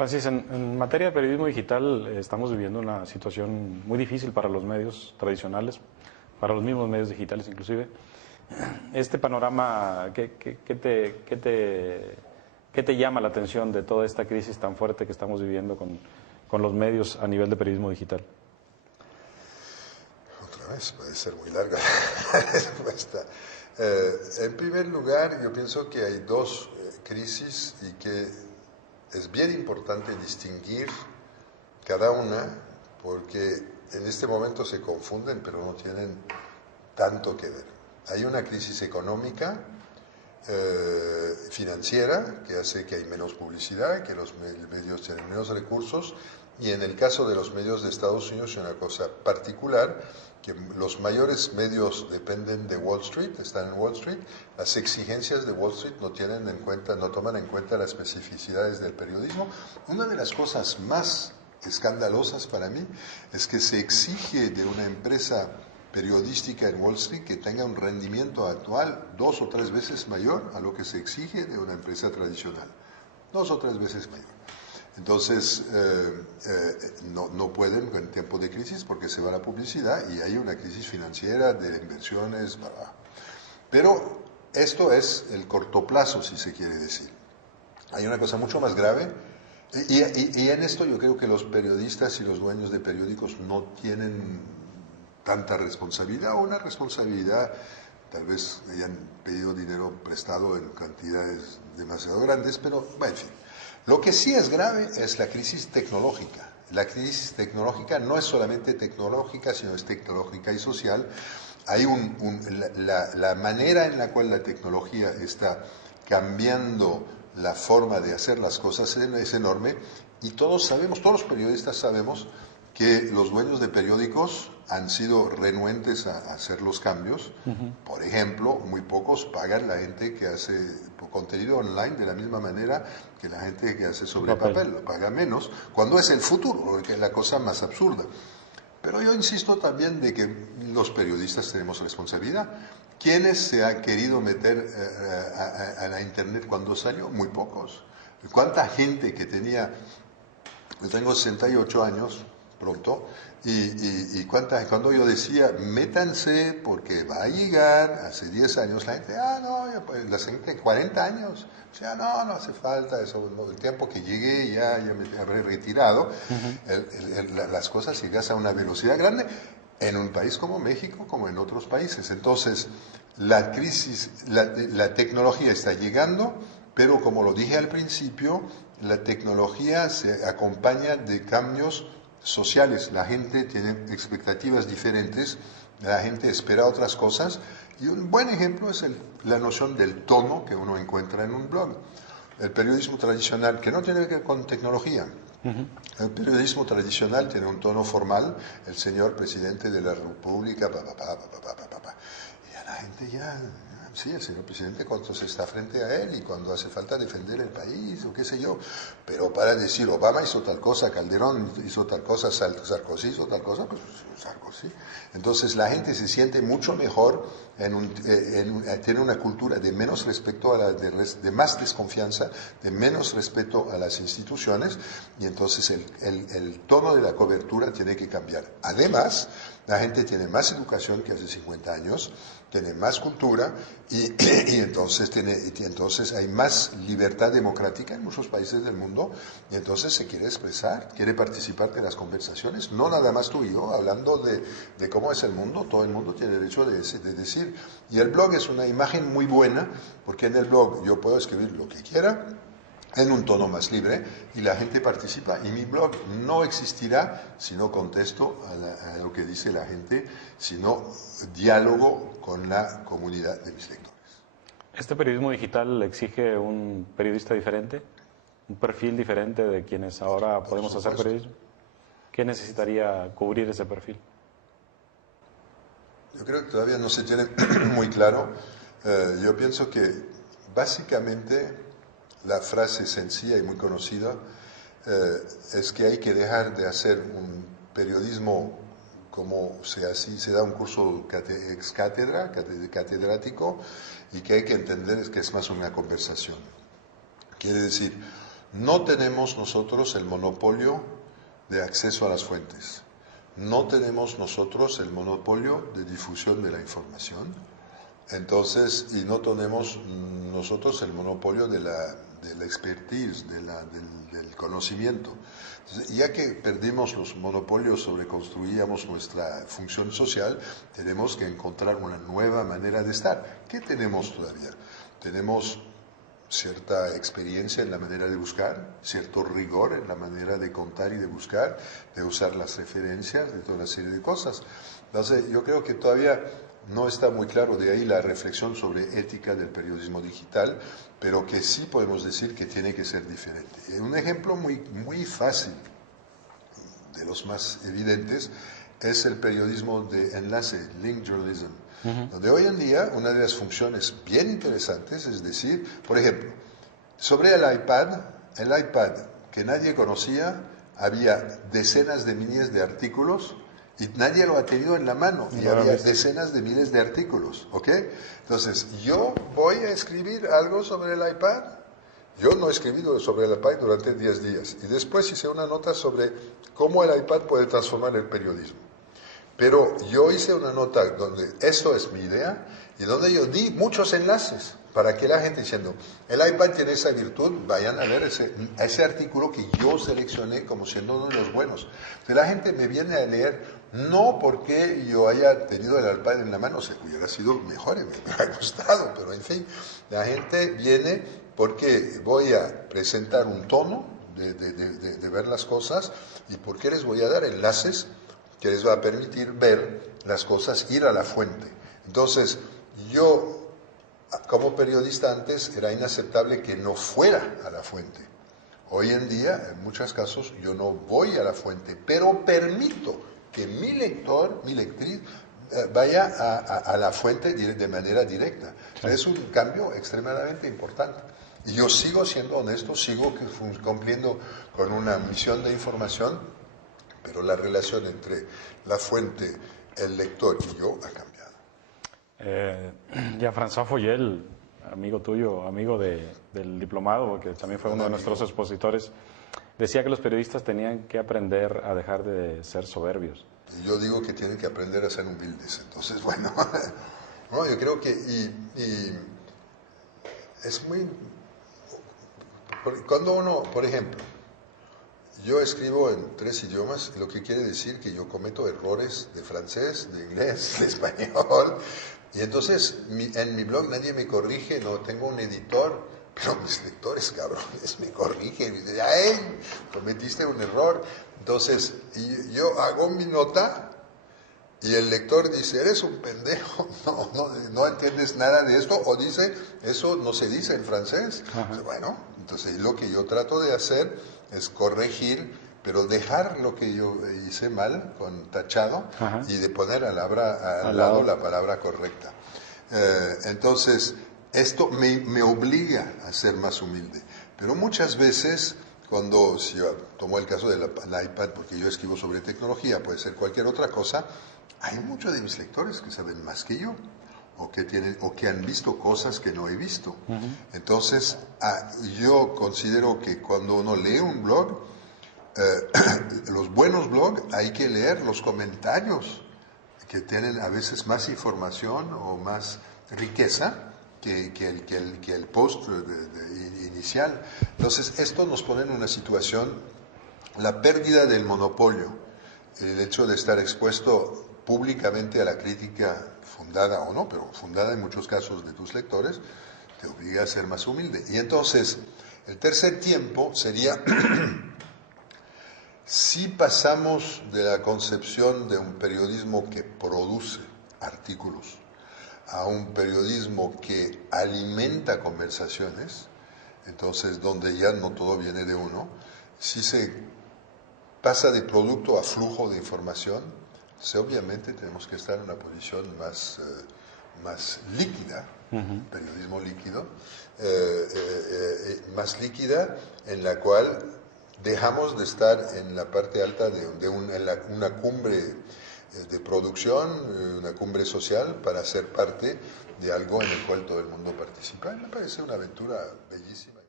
Francis, en materia de periodismo digital estamos viviendo una situación muy difícil para los medios tradicionales, para los mismos medios digitales inclusive. Este panorama, ¿qué te llama la atención de toda esta crisis tan fuerte que estamos viviendo con los medios a nivel de periodismo digital? Otra vez, puede ser muy larga la respuesta. En primer lugar, yo pienso que hay dos crisis y que es bien importante distinguir cada una, porque en este momento se confunden, pero no tienen tanto que ver. Hay una crisis económica, financiera, que hace que hay menos publicidad, que los medios tienen menos recursos, y en el caso de los medios de Estados Unidos es una cosa particular, que los mayores medios dependen de Wall Street, están en Wall Street, las exigencias de Wall Street no toman en cuenta las especificidades del periodismo. Una de las cosas más escandalosas para mí es que se exige de una empresa periodística en Wall Street que tenga un rendimiento actual 2 o 3 veces mayor a lo que se exige de una empresa tradicional, 2 o 3 veces mayor. Entonces, no pueden en tiempo de crisis porque se va la publicidad y hay una crisis financiera de inversiones, pero esto es el corto plazo, si se quiere decir. Hay una cosa mucho más grave y en esto yo creo que los periodistas y los dueños de periódicos no tienen tanta responsabilidad, o una responsabilidad, tal vez hayan pedido dinero prestado en cantidades demasiado grandes, pero en fin. Lo que sí es grave es la crisis tecnológica. La crisis tecnológica no es solamente tecnológica, sino es tecnológica y social. Hay la manera en la cual la tecnología está cambiando la forma de hacer las cosas es enorme, y todos sabemos, todos los periodistas sabemos, que los dueños de periódicos han sido renuentes a hacer los cambios. Por ejemplo, muy pocos pagan la gente que hace contenido online de la misma manera que la gente que hace sobre papel, lo paga menos, cuando es el futuro, porque es la cosa más absurda. Pero yo insisto también de que los periodistas tenemos responsabilidad. ¿Quiénes se han querido meter a la internet cuando salió? Muy pocos. ¿Cuánta gente que tenía... Yo tengo 68 años pronto, y cuando yo decía, métanse porque va a llegar, hace 10 años la gente, la gente 40 años, o sea, no hace falta, eso, el tiempo que llegue ya me habré retirado. Las cosas llegan a una velocidad grande en un país como México, como en otros países. Entonces, la crisis, la tecnología está llegando, pero como lo dije al principio, la tecnología se acompaña de cambios sociales. La gente tiene expectativas diferentes, la gente espera otras cosas, y un buen ejemplo es la noción del tono que uno encuentra en un blog. El periodismo tradicional, que no tiene que ver con tecnología, el periodismo tradicional tiene un tono formal, el señor presidente de la República, y a la gente ya... Sí, el señor presidente cuando se está frente a él y cuando hace falta defender el país o qué sé yo, pero para decir Obama hizo tal cosa, Calderón hizo tal cosa, Sarkozy hizo tal cosa, pues Sarkozy. Entonces la gente se siente mucho mejor, tiene una cultura de menos respeto de más desconfianza, de menos respeto a las instituciones, y entonces el tono de la cobertura tiene que cambiar. Además, la gente tiene más educación que hace 50 años, tiene más cultura y entonces hay más libertad democrática en muchos países del mundo, y entonces se quiere expresar, quiere participar de las conversaciones, no nada más tú y yo hablando de cómo es el mundo. Todo el mundo tiene derecho de decir, y el blog es una imagen muy buena, porque en el blog yo puedo escribir lo que quiera en un tono más libre y la gente participa, y mi blog no existirá si no contesto a lo que dice la gente, sino diálogo con la comunidad de mis lectores. ¿Este periodismo digital exige un periodista diferente, un perfil diferente de quienes ahora podemos hacer periodismo? ¿Qué necesitaría cubrir ese perfil? Yo creo que todavía no se tiene muy claro. Yo pienso que básicamente la frase sencilla y muy conocida es que hay que dejar de hacer un periodismo como se da un curso ex cátedra, catedrático, y que hay que entender que es más una conversación. Quiere decir, No tenemos nosotros el monopolio de acceso a las fuentes. No tenemos nosotros el monopolio de difusión de la información. Entonces, y no tenemos nosotros el monopolio de la expertise, del conocimiento. Entonces, ya que perdimos los monopolios sobre construíamos nuestra función social, tenemos que encontrar una nueva manera de estar. ¿Qué tenemos todavía? Tenemos cierta experiencia en la manera de buscar, cierto rigor en la manera de contar y de buscar, de usar las referencias, de toda una serie de cosas. Entonces, yo creo que todavía no está muy claro, de ahí la reflexión sobre ética del periodismo digital, pero que sí podemos decir que tiene que ser diferente. Un ejemplo muy fácil, de los más evidentes, es el periodismo de enlace, link journalism, donde hoy en día una de las funciones bien interesantes es decir, por ejemplo, sobre el iPad que nadie conocía, había decenas de miles de artículos y nadie lo ha tenido en la mano y había decenas de miles de artículos, ¿ok? Entonces, yo voy a escribir algo sobre el iPad. Yo no he escrito sobre el iPad durante 10 días y después hice una nota sobre cómo el iPad puede transformar el periodismo. Pero yo hice una nota donde esto es mi idea y donde yo di muchos enlaces para que la gente diciendo, el iPad tiene esa virtud, vayan a ver ese artículo que yo seleccioné como siendo uno de los buenos. Entonces, la gente me viene a leer no porque yo haya tenido el iPad en la mano, se hubiera sido mejor y me hubiera gustado, pero en fin, la gente viene porque voy a presentar un tono de ver las cosas y porque les voy a dar enlaces que les va a permitir ver las cosas, ir a la fuente. Entonces, yo, como periodista antes, era inaceptable que no fuera a la fuente. Hoy en día, en muchos casos, yo no voy a la fuente, pero permito que mi lector, mi lectriz, vaya a la fuente de manera directa. Sí. Es un cambio extremadamente importante. Y yo sigo siendo honesto, sigo cumpliendo con una misión de información, pero la relación entre la fuente, el lector y yo ha cambiado. Jean-François Foyel, amigo tuyo, amigo del diplomado, que también fue uno de nuestros expositores, decía que los periodistas tenían que aprender a dejar de ser soberbios. Y yo digo que tienen que aprender a ser humildes. Entonces, bueno, no, yo creo que y es muy... Cuando uno, por ejemplo, yo escribo en 3 idiomas, lo que quiere decir que yo cometo errores de francés, de inglés, de español, y entonces en mi blog nadie me corrige, no tengo un editor, pero mis lectores cabrones me corrigen, y dicen, ¡ay! Cometiste un error. Entonces, yo hago mi nota y el lector dice, eres un pendejo, no entiendes nada de esto, o dice, eso no se dice en francés. Entonces, bueno, entonces lo que yo trato de hacer es corregir, pero dejar lo que yo hice mal, con tachado, y de poner al lado la palabra correcta. Entonces, esto me obliga a ser más humilde. Pero muchas veces, si yo tomo el caso del iPad, porque yo escribo sobre tecnología, puede ser cualquier otra cosa, hay muchos de mis lectores que saben más que yo, o que han visto cosas que no he visto. Entonces, yo considero que cuando uno lee un blog, los buenos blogs, hay que leer los comentarios, que tienen a veces más información o más riqueza que el post inicial. Entonces, esto nos pone en una situación, la pérdida del monopolio, el hecho de estar expuesto públicamente a la crítica fundada o no, pero fundada en muchos casos de tus lectores, te obliga a ser más humilde. Y entonces, el tercer tiempo sería, si pasamos de la concepción de un periodismo que produce artículos a un periodismo que alimenta conversaciones, entonces donde ya no todo viene de uno, si se pasa de producto a flujo de información, obviamente tenemos que estar en una posición más líquida, periodismo líquido, más líquida, en la cual dejamos de estar en la parte alta en una cumbre de producción, una cumbre social, para ser parte de algo en el cual todo el mundo participa. Me parece una aventura bellísima.